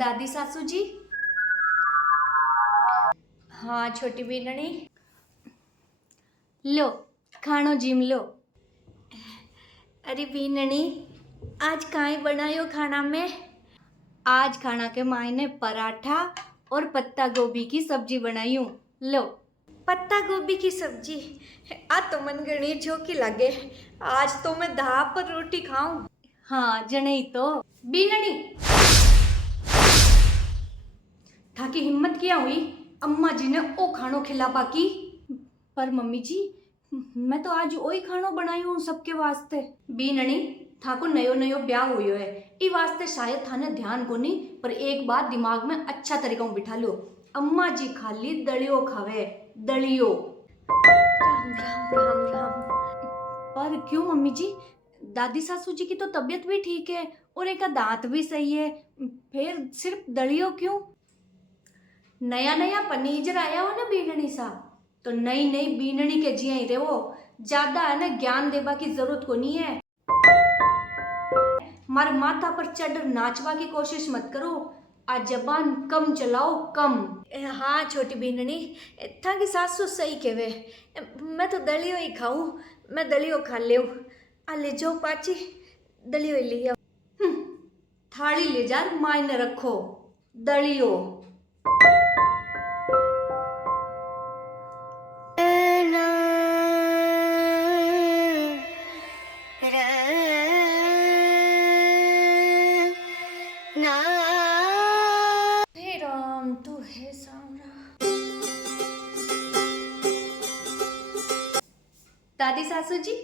दादी सासू जी। हाँ छोटी बीनणी, लो खानो जिम लो। अरे बीनणी, आज काई बनायो खाना में? आज खाना के मायने पराठा और पत्ता गोभी की सब्जी बनाई हूँ। लो। पत्ता गोभी की सब्जी? आज तो मन घणी झोंकी लगे। आज तो मैं दाह पर रोटी खाऊं। हाँ जने तो बीनणी, थाकी हिम्मत क्या हुई अम्मा जी ने ओ खानो खिलापा की? पर मम्मी जी, मैं तो आज वही खानो बनाई हूँ सबके वास्ते। बीनणी, थाको नयो नयो ब्याह हुयो है, ई वास्ते शायद थाने ध्यान को नहीं, पर एक बात दिमाग में अच्छा तरीका बिठा लो। अम्मा जी खाली दलियो खावे, दलियो। राम राम राम राम। पर क्यों मम्मी जी? दादी सासू जी की तो तबीयत भी ठीक है और एक दांत भी सही है, फिर सिर्फ दलियो क्यों? नया नया फर्नीचर आया हो ना बीनणी सा, तो नई नई बीनणी के जिया ही रे वो, ज्यादा है ना ज्ञान देवा की जरूरत को नहीं है। मारे माथा पर चढ़ नाचवा की कोशिश मत करो, आज जबान कम चलाओ, कम। हाँ छोटी बीनणी, था की सासू सही कहवे, मैं तो दलियो ही खाऊं, मैं दलियो खा ले। आ ले जाओ पाची, दलियो ही ले आओ। थाली ले जा, मायने रखो दलियो। हे राम तू है सांवरा। दादी सासू जी,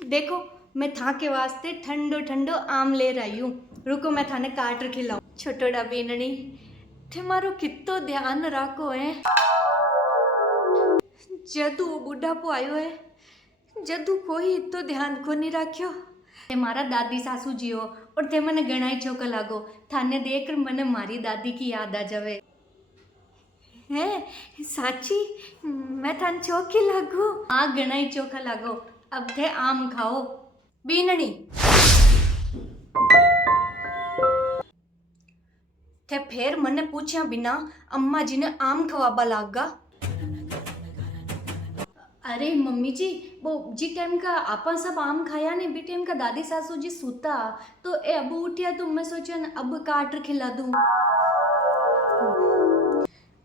देखो मैं था के वास्ते ठंडो ठंडो आम ले रही हूँ, रुको मैं थाने काट खिलाऊं। छोटोड़ा बीनणी, थे मारो कितो ध्यान राखो है। जदू वो बुढ़ापो आयो है, जदू कोई इतो ध्यान को नहीं राख्यो। ते मारा दादी सासू जी हो और ते मने घणाई चोका लागो, थाने देख मने मारी दादी की याद आ जावे। है साची, मैं थान चौकी लागू? हाँ घणाई चोखा लागो। अब थे आम खाओ। बीनणी, थे फिर मने पूछया बिना अम्मा जी ने आम खवाबा लागा? अरे मम्मी जी, वो जी टाइम का आपा सब आम खाया ने, बी टाइम का दादी सासू जी सूता, तो ए अब उठिया तो मैं सोचा न अब काट खिला दूं।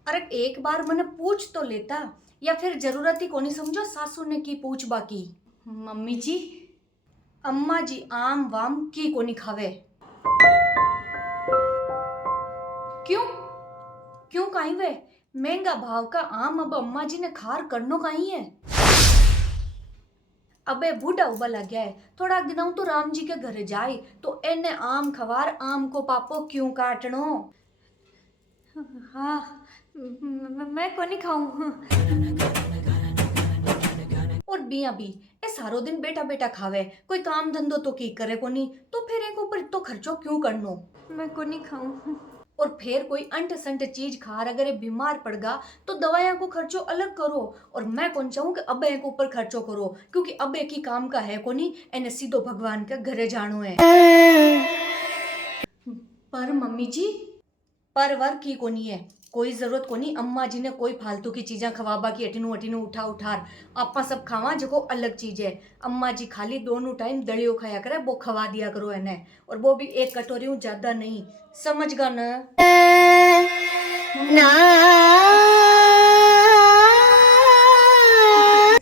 अरे एक बार मने पूछ तो लेता, या फिर जरूरत ही कोनी समझो सासू ने की पूछ बाकी। मम्मी जी, अम्मा जी आम वाम की कोनी खावे। क्यों? क्यों काई वे? महंगा भाव का आम अब अम्मा जी ने खार करनो काई है? अबे बूढ़ा उबा लग गया है, थोड़ा दिनों तो राम जी के घर जाए तो एने आम खवार, आम को पापो क्यों काटनो? हाँ मैं को नहीं खाऊं। और बिया भी ए सारो दिन बेटा बेटा खावे, कोई काम धंधो तो की करे को नहीं, तो फिर एक ऊपर इतो खर्चो क्यों करनो? मैं को नहीं खाऊं। और फिर कोई अंट संट चीज खार अगर ये बीमार पड़ गा तो दवाइयां को खर्चो अलग करो, और मैं कौन चाहूँ कि अब एक ऊपर खर्चो करो, क्योंकि अब एक ही काम का है को नहीं, एने सीधो भगवान के घरे जानो है। पर मम्मी जी, पर वर की को नहीं है, कोई जरूरत को नहीं अम्मा जी ने कोई फालतू की चीजा खवाबा की अटिनू अटिनू उठा उठार, आपा सब खावा जो अलग चीज है। अम्मा जी खाली दोनों टाइम दलियो खाया करे, वो खवा दिया करो इन्हें, और वो भी एक कटोरी ज्यादा नहीं, समझ गा ना?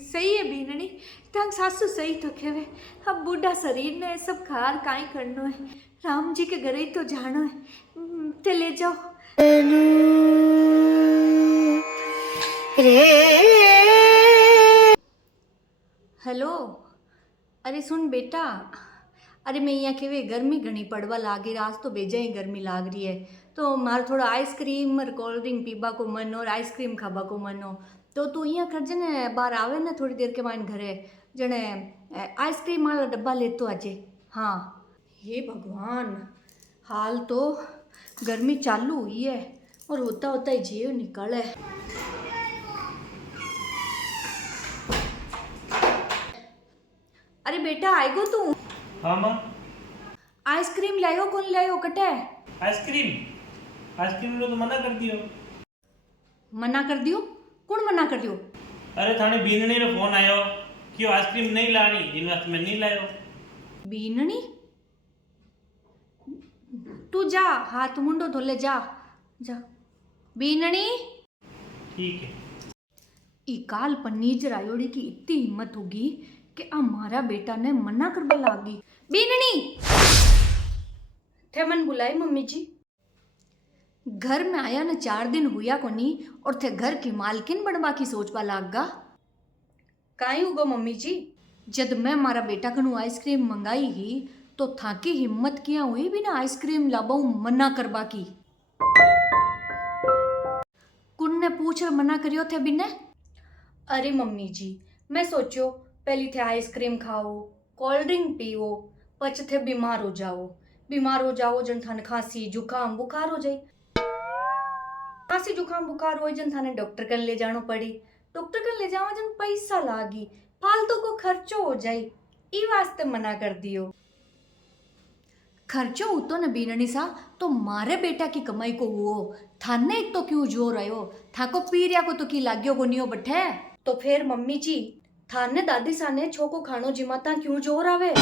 सही है बीनणी, तंग सासू सही तो खेवे, अब बूढ़ा शरीर ने सब खार काई करनो है, राम जी के घरे ही तो जानो है, ते ले जाओ। हेलो, अरे सुन बेटा, अरे मैं यहाँ के गर्मी घनी पड़वा लागी, आज तो बेजा ही गर्मी लाग रही है, तो मारे थोड़ा आइसक्रीम और कोल्ड ड्रिंक पीबा को मन और आइसक्रीम खाबा को मन हो, तो तू यहाँ कर जने बाहर आवे ना थोड़ी देर के माइन घरे, जने आइसक्रीम वाला डब्बा ले तो आजे। हाँ हे भगवान, हाल तो गर्मी चालू हुई है और होता होता ही जीव निकले। अरे बेटा आएगो तू? हाँ माँ। आइसक्रीम लायो कौन लायो कटे? आइसक्रीम आइसक्रीम लो तो मना कर दियो। मना कर दियो? कौन मना कर दियो? अरे थाने बीननी रो फोन आयो कि आइसक्रीम नहीं लानी, इन वास्ते मैं नहीं लायो। बीननी? तू जा हाथ मुंडो धोले जा जा। बीननी ठीक है। ई काल पनीज रायोड़ी की इतनी हिम्मत होगी कि हमारा बेटा ने मना करवा लागी। बीननी थे मन बुलाई मम्मी जी। घर में आया न 4 दिन हुआ कोनी और थे घर की मालकिन बनवा की सोचवा लाग गा। काई हुगो मम्मी जी? जब मैं मारा बेटा कनु आइसक्रीम मंगाई ही तो थाकी हिम्मत किया हुई भी ना आइसक्रीम लाबाऊ मना करवा की। कुन ने पूछ मना करियो थे बिने? अरे मम्मी जी मैं सोचो पहली थे आइसक्रीम खाओ कोल्ड ड्रिंक पियो पच थे बीमार हो जाओ जन थाने खांसी जुकाम बुखार हो जाए। खांसी जुकाम बुखार हो जन थाने डॉक्टर कन ले जानो पड़ी, डॉक्टर कन ले जावा जन पैसा लागी फालतू को खर्चो हो जाए, ई वास्ते मना कर दियो। खर्चो होतो न बीननी सा तो मारे बेटा की कमाई को हुओ, थाने एक तो क्यों जोर आयो, थाको पीरिया को तो की लाग्यो को नियो बठे। तो फिर मम्मी जी थाने दादी साने छोको खानो जिमाता क्यों जोर आवे?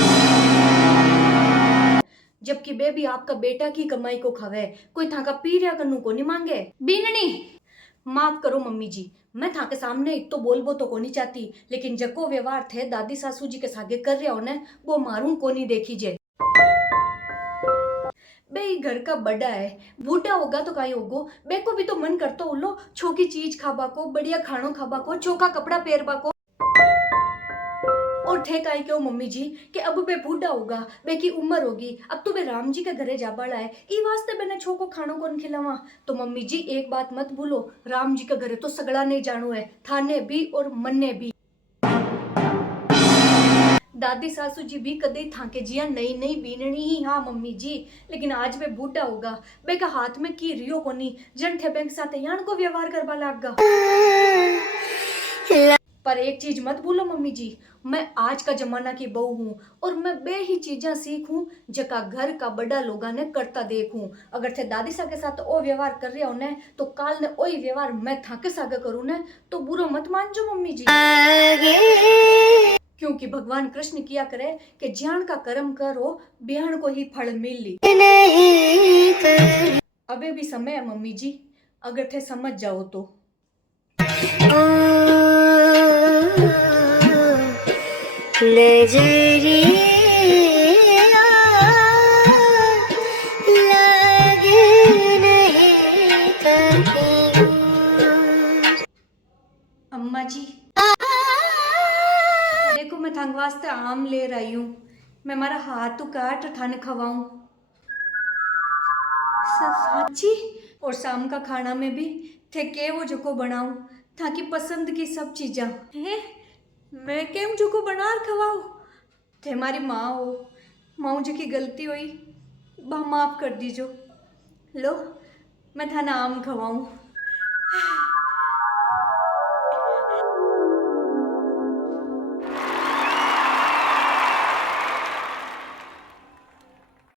जबकि बेबी आपका बेटा की कमाई को खावे, कोई थाका पीरिया कन्नू को नहीं मांगे। बीननी माफ करो मम्मी जी, मैं थाके सामने एक तो बोलबो तो कोनी चाहती, लेकिन जको व्यवहार थे दादी सासू जी के सागे कर रहे हो ने वो मारूं कोनी देखी जे। बे घर का बड़ा है, बूढ़ा होगा तो काई होगो, बे को भी तो मन करतो उलो छोकी चीज खाबा को, बढ़िया खानो खाबा को, चोखा कपड़ा पहरबा को। और थे काई क्यों मम्मी जी कि अब बे बूढ़ा होगा, बे की उम्र होगी, अब तो बे राम जी के घरे जा बाड़ा है, ई वास्ते बेने छोको खानो कौन खिलावा। तो मम्मी जी एक बात मत भूलो, राम जी के घरे तो सगड़ा नहीं जानो है, थाने भी और मन्ने भी। दादी सासू जी भी कदे थाके जिया नई नई बीननी ही। हाँ मम्मी जी लेकिन आज बे बूढ़ा होगा, बे का हाथ में की रियो कोनी जन थे बैंक साथ यान को व्यवहार करवा लागा। पर एक चीज मत भूलो मम्मी जी, मैं आज का जमाना की बहू हूँ और मैं बे ही चीजा सीखूं जका घर का बड़ा लोगा ने करता देखूं। अगर थे दादी सा के साथ ओ व्यवहार कर रहे हो ने तो काल ने ओई व्यवहार मैं थाके सागे करूं ने तो बुरो मत मानजो मम्मी जी। क्योंकि भगवान कृष्ण किया करे कि ज्ञान का कर्म करो ब्याहन को ही फल मिली। अबे भी समय है मम्मी जी, अगर थे समझ जाओ तो। अम्मा जी देखो मैं थांग वास्ते आम ले रही हूँ, मैं मारा हाथ तो काट थाने खवाऊं साची। और शाम का खाना में भी थे के वो जोको बनाऊं थाकी पसंद की सब चीजा है, मैं केम जोको बना खवाऊं। थे हमारी माँ हो, माँ जी की गलती हुई बा माफ कर दीजो। लो मैं थाना आम खवाऊं।